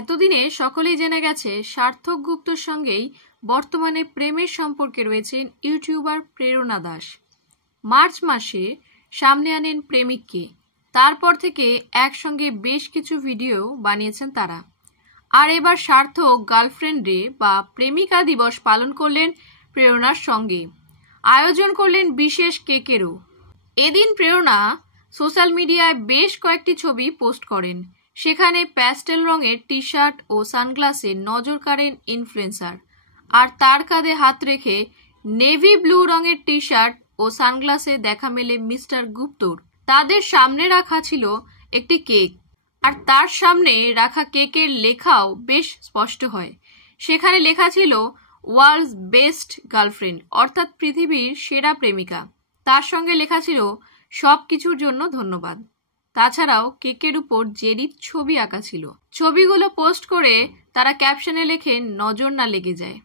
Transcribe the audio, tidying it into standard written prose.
এতদিনে সকলেই জেনে গেছে সার্থক গুপ্তর সঙ্গেই বর্তমানে প্রেমের সম্পর্কে রয়েছেন ইউটিউবার প্রেরণা দাস। মার্চ মাসে সামনে আনেন প্রেমিককে। তারপর থেকে একসঙ্গে বেশ কিছু ভিডিও বানিয়েছেন তারা। আর এবার সার্থক গার্লফ্রেন্ড ডে বা প্রেমিকা দিবস পালন করলেন প্রেরণার সঙ্গে। আয়োজন করলেন বিশেষ কেকেরও। এদিন প্রেরণা সোশ্যাল মিডিয়ায় বেশ কয়েকটি ছবি পোস্ট করেন। সেখানে প্যাস্টেল রঙের টি শার্ট ও সানগ্লাসে নজর কাড়েন ইনফ্লুয়েন্সার। আর তার কাঁধে হাত রেখে নেভি ব্লু রঙের টি শার্ট ও সানগ্লাসে দেখা মেলে মিস্টার গুপ্তর। তাদের সামনে রাখা ছিল একটি কেক, আর তার সামনে রাখা কেকের লেখাও বেশ স্পষ্ট হয়। সেখানে লেখা ছিল ওয়ার্ল্ডস বেস্ট গার্লফ্রেন্ড, অর্থাৎ পৃথিবীর সেরা প্রেমিকা। তার সঙ্গে লেখা ছিল সব কিছুর জন্য ধন্যবাদ। তাছাড়াও কেকের উপর জেরির ছবি আঁকা ছিল। ছবিগুলো পোস্ট করে তারা ক্যাপশনে লেখেন নজর না লেগে যায়।